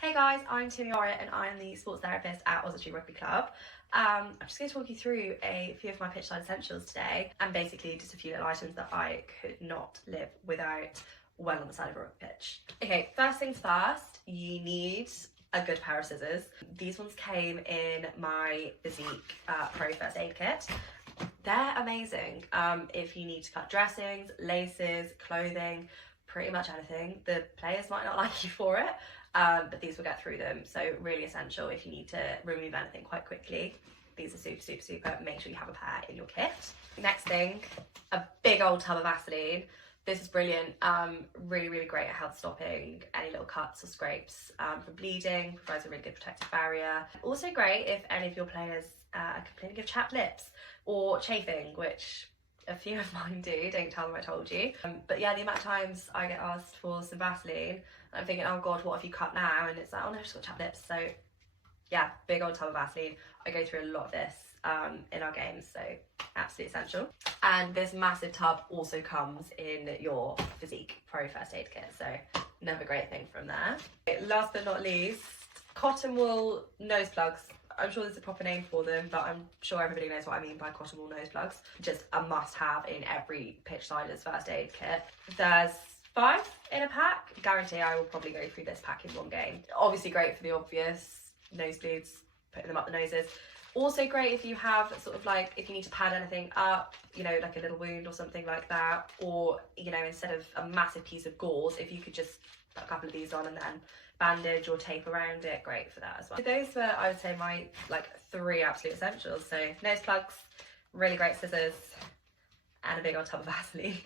Hey guys, I'm Timmy Orritt and I'm the sports therapist at Oswestry Rugby Club. I'm just going to talk you through a few of my pitch side essentials today, and basically just a few little items that I could not live without when on the side of a rugby pitch. Okay, first things first, you need a good pair of scissors. These ones came in my Physique Pro First Aid Kit. They're amazing if you need to cut dressings, laces, clothing, pretty much anything. The players might not like you for it, but these will get through them. So really essential if you need to remove anything quite quickly. These are super. Make sure you have a pair in your kit. Next thing, a big old tub of Vaseline. This is brilliant, really great at health stopping any little cuts or scrapes from bleeding, provides a really good protective barrier. Also great if any of your players are complaining of chapped lips or chafing, which a few of mine do, don't tell them I told you. But yeah, the amount of times I get asked for some Vaseline, and I'm thinking, oh God, what have you cut now? And it's like, oh no, I've just got chapped lips. So yeah, big old tub of Vaseline. I go through a lot of this in our games, so absolutely essential. And this massive tub also comes in your Physique Pro First Aid Kit, so another great thing from there. Last but not least, cotton wool nose plugs. I'm sure there's a proper name for them, but I'm sure everybody knows what I mean by cotton wool nose plugs. Just a must have in every pitch sider's first aid kit. There's 5 in a pack. Guarantee I will probably go through this pack in one game. Obviously great for the obvious nosebleeds, putting them up the noses. Also great if you have sort of like, if you need to pad anything up, you know, like a little wound or something like that, or, you know, instead of a massive piece of gauze, if you could just put a couple of these on and then bandage or tape around it, great for that as well. So those were, I would say, my like 3 absolute essentials. So nose plugs, really great scissors, and a big old tub of Vaseline.